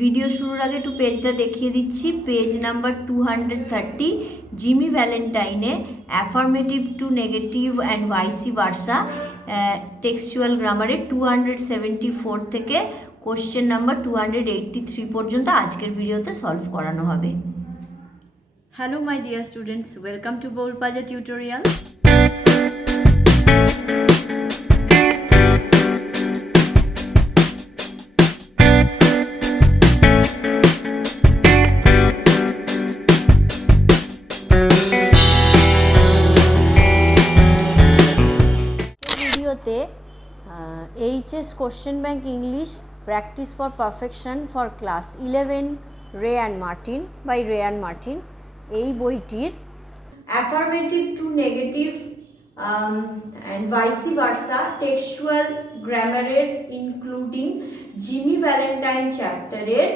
Video শুরুর আগে একটু পেজটা দেখিয়ে দিচ্ছি। Page number two hundred thirty Jimmy ভ্যালেন্টাইনে affirmative to negative and vice versa textual গ্রামারে two hundred seventy four থেকে question number two hundred eighty three পর্যন্ত আজকের ভিডিওতে সলভ করানো হবে। Hello my dear students welcome to Boulpaja tutorial HS question bank English practice for perfection for class eleven Wren and Martin by Wren and Martin এই বইটির affirmative to negative and vice versa textual গ্রামারের including Jimmy Valentine চ্যাপ্টারের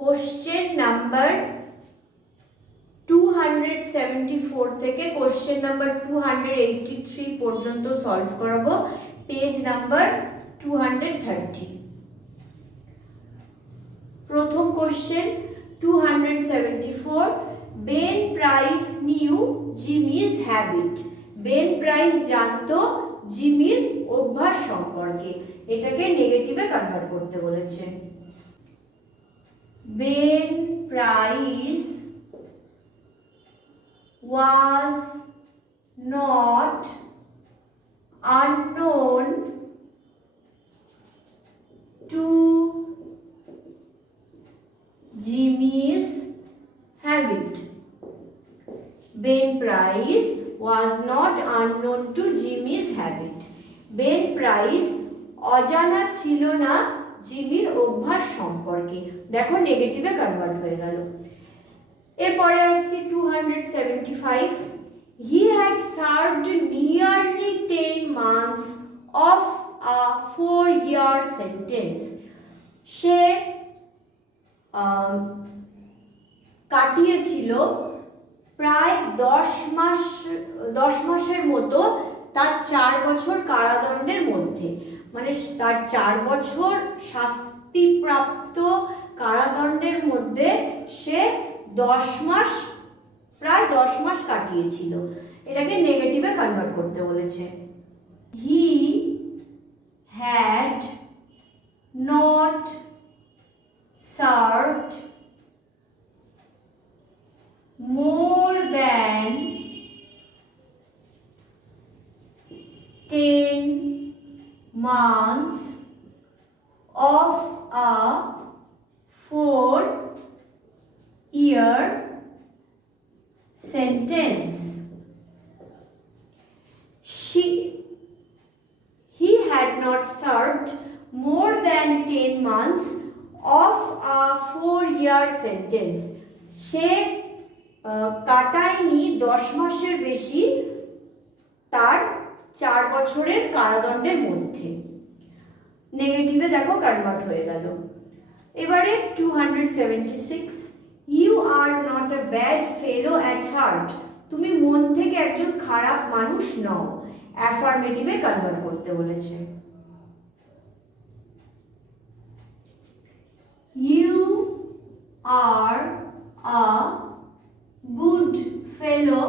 question number two hundred seventy four থেকে question number two hundred eighty three পর্যন্ত solve করাবো। Page number two hundred thirty প্রথম question two hundred seventy four Ben Price knew Jimmy's habit Ben Price জানতো জিমির অভ্যাস সম্পর্কে। এটাকে নেগেটিভে কনভার্ট করতে বলেছে। Ben Price was not unknown to Jimmy's habit. Ben Price was not unknown to Jimmy's habit. Ben Price অজানা ছিল না জিমির অভ্যাস সম্পর্কে দেখো নেগেটিভে কনভার্ট হয়ে গেল এরপরে আসছি two hundred seventy five he had served nearly ten months of a four year sentence সে কাটিয়েছিল প্রায় দশ মাস, দশ মাসের মতো তার চার বছর কারাদণ্ডের মধ্যে। মানে তার চার বছর শাস্তিপ্রাপ্ত কারাদণ্ডের মধ্যে সে দশ মাস, প্রায় দশ মাস কাটিয়েছিল। এটাকে নেগেটিভে কনভার্ট করতে বলেছে। He had not served more than ten months of a four year sentence. Of a four year sentence. সে কাটায়নি দশ মাসের বেশি তার চার বছরের কারাদণ্ডের মধ্যে। নেগেটিভে দেখো কনভার্ট হয়ে গেল। এবারে two hundred seventy six you are not a bad fellow at heart তুমি মন থেকে একজন খারাপ মানুষ নও। অ্যাফার্মেটিভে কনভার্ট করতে বলেছে you are a good fellow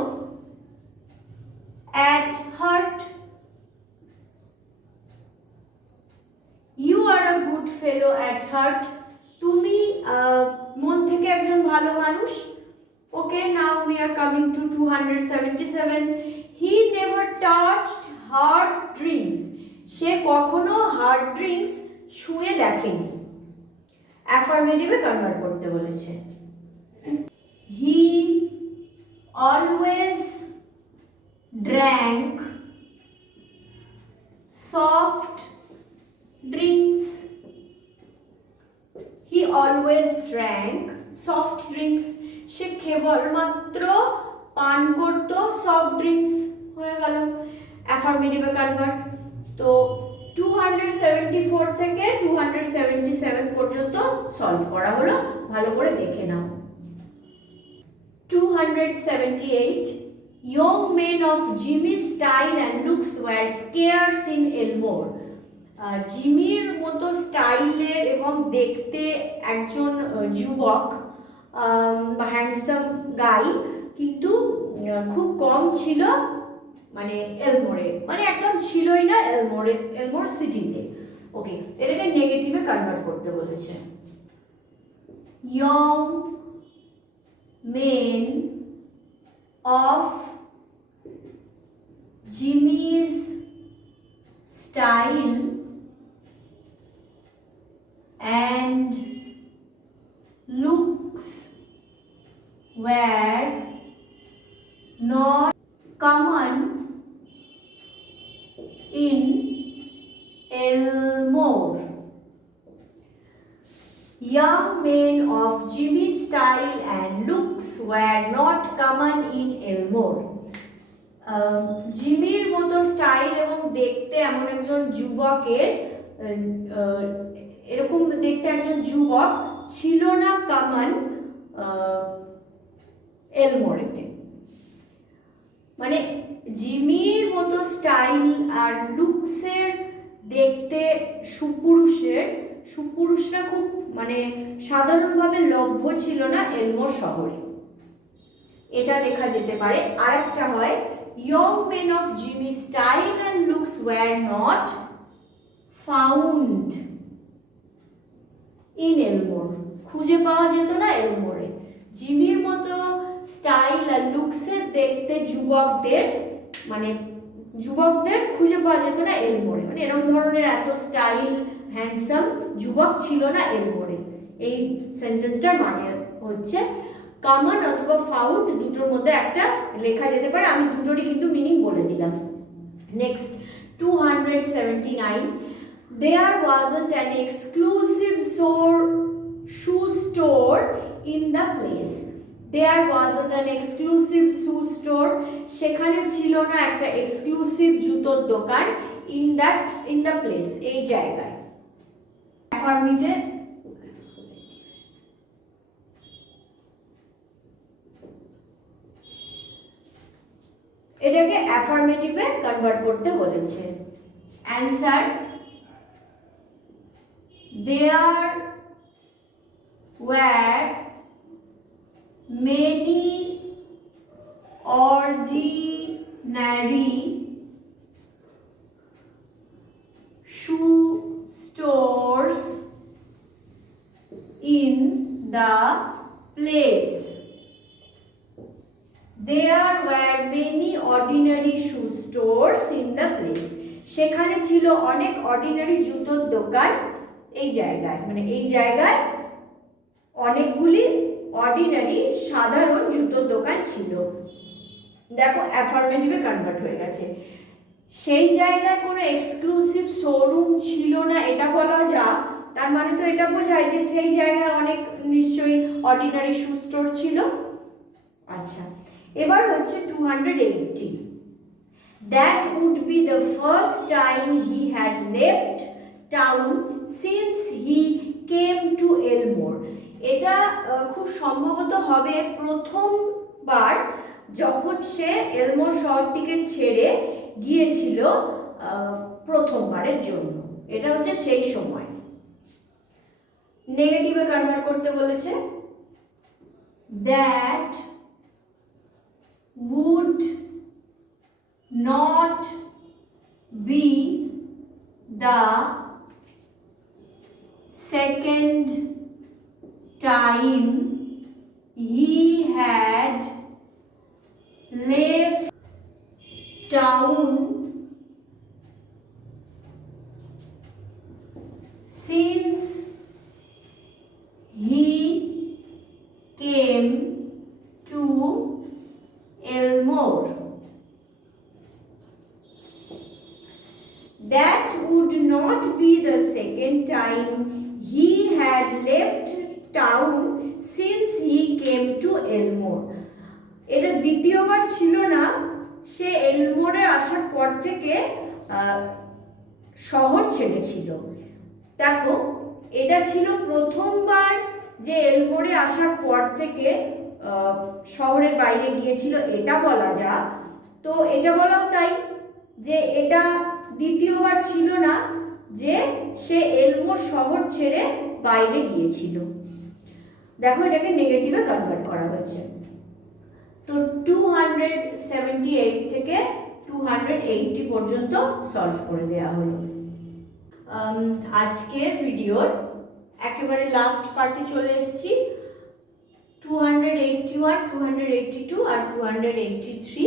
at heart you are a good fellow at heart তুমি মন থেকে একজন ভালো মানুষ। Okay now we are coming to two hundred seventy seven he never touched hard drinks সে কখনো হার্ড ড্রিঙ্কস ছুঁয়ে দেখেনি। অ্যাফার্মেটিভে কনভার্ট করতে বলেছে। He always drank soft drinks he always drank soft drinks সে কেবলমাত্র পান করত সফট ড্রিঙ্কস হয়ে গেল। অ্যাফার্মেটিভে কনভার্ট তো টু হান্ড্রেড সেভেন্টি ফোর থেকে টু হান্ড্রেড সেভেন্টি সেভেন পর্যন্ত সলভ করা হলো। ভালো করে দেখে নাও। Two hundred seventy eight young men of Jimmy's style and looks were scarce in Elmore. জিমির মতো স্টাইলের এবং দেখতে একজন যুবক হ্যান্ডসাম গাই কিন্তু খুব কম ছিল। মানে এলমোরে মানে একদম ছিলই না এলমোরে, এলমোর সিটিতে। ওকে এটাকে নেগেটিভে কনভার্ট করতে বলেছে। Young men of Jimmy's style and looks were not common in Elmore. Young men of Jimmy's style and looks were not common in Elmore. জিমির মতো স্টাইল এবং দেখতে এমন একজন যুবকের এরকম দেখতে একজন যুবক ছিল না কামান এলমোড়েতে মানে জিমির মতো স্টাইল আর লুকসের দেখতে সুপুরুষের, সুপুরুষরা খুব মানে সাধারণভাবে লভ্য ছিল না এলমোর শহরে। এটা লেখা যেতে পারে। আর একটা হয় young men of Jimmy style and looks were not found in Elmore খুঁজে পাওয়া যেত না এলমোরে। জিমির মতো স্টাইল আর লুকসের দেখতে যুবকদের মানে যুবকদের খুঁজে পাওয়া যেত না এলমোরে মানে এরকম ধরনের এত স্টাইল হ্যান্ডসাম যুবক ছিল না এলমোরে এই সেন্টেন্সটার মানে হচ্ছে কমন অথবা ফাউন্ড দুটোর মধ্যে একটা লেখা যেতে পারে। আমি দুটোরই কিন্তু মিনিং বলে দিলাম। Next two hundred seventy nine there wasn't an exclusive sore shoe store in the place. There wasn't an exclusive shoe store. সেখানে ছিল না একটা এক্সক্লুসিভ জুতোর দোকান in that in the place এই জায়গায়। অ্যাফার্মিটে এটাকে অ্যাফার্মেটিভে কনভার্ট করতে বলেছে। Answer there were many ordinary shoe stores in the place. There were many ordinary shoe stores in the place. সেখানে ছিল অনেক অর্ডিনারি জুতোর দোকান এই জায়গায় মানে এই জায়গায় অনেকগুলি অর্ডিনারি সাধারণ জুতোর দোকান ছিল। দেখো অ্যাফার্মেটিভে কনভার্ট হয়ে গেছে। সেই জায়গায় কোনো এক্সক্লুসিভ শোরুম ছিল না, এটা বলা যা। তার মানে তো এটা বোঝায় যে সেই জায়গায় অনেক নিশ্চয়ই অর্ডিনারি শু স্টোর ছিল। আচ্ছা এবার হচ্ছে two hundred eighty that would be the first time he had left town since he came to Elmore. এটা খুব সম্ভবত হবে প্রথমবার যখন সে এলমোর শহরটিকে ছেড়ে গিয়েছিল প্রথমবারের জন্য। এটা হচ্ছে সেই সময়। নেগেটিভে কনভার্ট করতে বলেছে। That would not be the second time he had left town since he came to Elmore. That would not be the second time he had left town since he came to Elmore এটা দ্বিতীয়বার ছিল না, সে এলমোরে আসার পর থেকে শহর ছেড়েছিল। দেখো, এটা ছিল প্রথমবার যে এলমোরে আসার পর থেকে শহরের বাইরে গিয়েছিল, এটা বলা যা তো এটা বলাও তাই যে এটা দ্বিতীয়বার ছিল না যে সে এলমোর শহর ছেড়ে বাইরে গিয়েছিল। দেখো এটাকে নেগেটিভে কনভার্ট করা হয়েছে। তো টু হান্ড্রেড সেভেন্টি এইট থেকে টু হান্ড্রেড এইটটি পর্যন্ত সলভ করে দেওয়া হলো। আজকে ভিডিওর একেবারে লাস্ট পার্টে চলে এসেছি। Two hundred eighty one two hundred two আর টু হান্ড্রেড থ্রি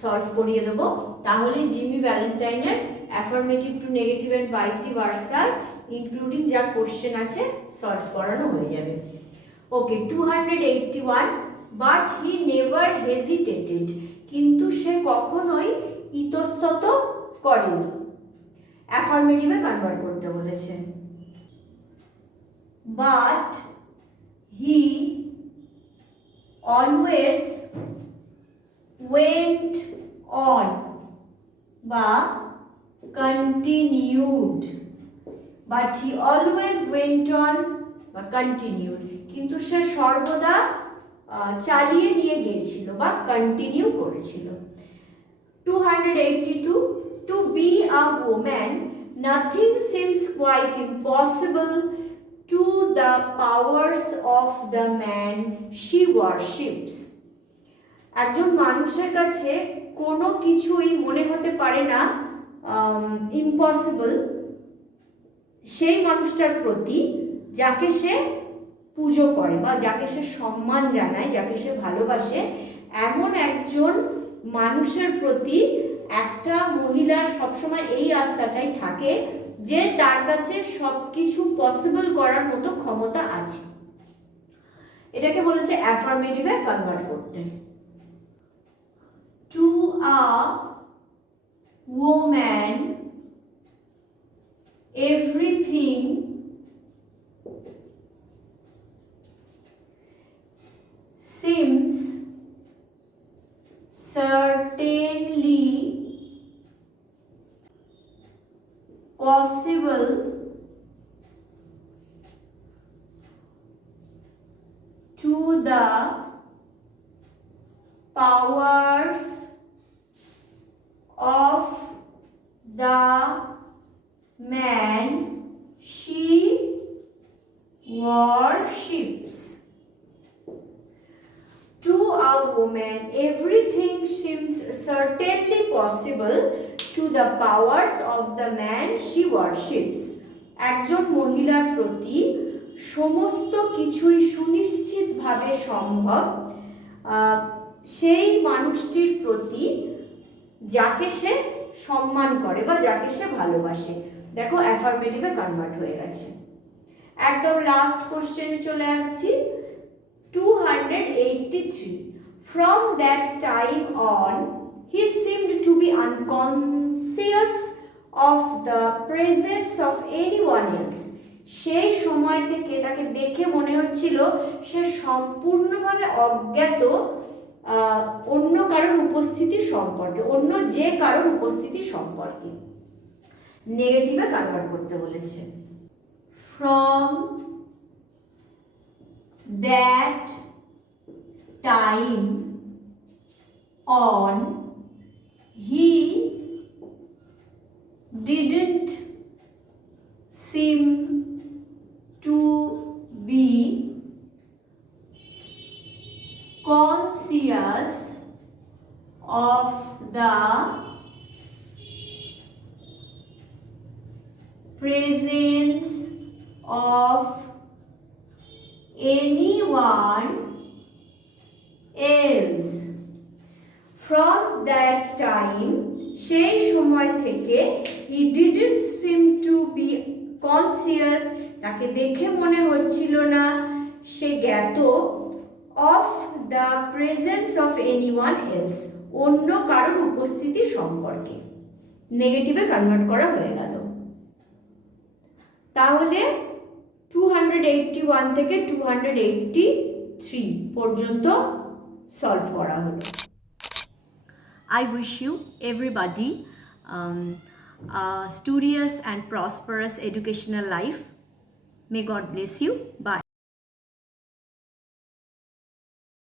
সলভ করিয়ে দেবো। তাহলে জিমি ভ্যালেন্টাইনের affirmative to negative and vice ভার্সার ইনক্লুডিং যা কোশ্চেন আছে সলভ করানো হয়ে যাবে। Okay two hundred eighty one but he never hesitated কিন্তু সে কখনোই ইতস্তত করেনি। অ্যাফার্মেটিভে কনভার্ট করতে বলেছে। But he always went on বা continued but he always went on বা কন্টিনিউড কিন্তু সে সর্বদা চালিয়ে নিয়ে গিয়েছিল বা কন্টিনিউ করেছিল। Two hundred eighty two to be a woman nothing seems quite impossible to the powers of the man she worships একজন মানুষের কাছে কোনো কিছুই মনে হতে পারে না ইম্পসিবল সেই মানুষটার প্রতি, যাকে সে পুজো করে বা যাকে সে সম্মান জানায়, যাকে সে ভালোবাসে, এমন একজন মানুষের প্রতি একটা মহিলার সবসময় এই আস্থাটাই থাকে যে তার কাছে সব কিছু পসিবল করার মতো ক্ষমতা আছে। এটাকে বলেছে অ্যাফার্মেটিভে কনভার্ট করতে। To a woman, everything seems certainly possible to the powers of the man she worships. To a woman, everything seems certainly possible to the powers of the man she worships. একজন মহিলার প্রতি সমস্ত কিছুই সুনিশ্চিতভাবে সম্ভব। সেই মানুষটির প্রতি যাকে সে সম্মান করে বা যাকে সে ভালোবাসে। দেখো অ্যাফার্মেটিভে কনভার্ট হয়ে গেছে। একদম লাস্ট কোশ্চেনে চলে আসছি। Two hundred eighty three from that time on he seemed to be unconscious of the presence of anyone সেই সময় থেকে তাকে দেখে মনে হচ্ছিল সে সম্পূর্ণভাবে অজ্ঞাত অন্য কারোর উপস্থিতি সম্পর্কে, অন্য যে কারোর উপস্থিতি সম্পর্কে। নেগেটিভে কনভার্ট করতে বলেছে। From that time on he didn't seem to be conscious of the presence of anyone else. From that time, সেই সময় থেকে he didn't seem to be conscious. তাকে দেখে মনে হচ্ছিল না। সে জ্ঞাত of the presence of anyone else অন্য কারোর উপস্থিতি সম্পর্কে। নেগেটিভে কনভার্ট করা হয়ে গেল। তাহলে টু হান্ড্রেড এইটটি ওয়ান থেকে টু হান্ড্রেড এইটটি থ্রি পর্যন্ত সলভ করা হলো you, everybody, um, a studious and prosperous educational life. May God bless you. Bye.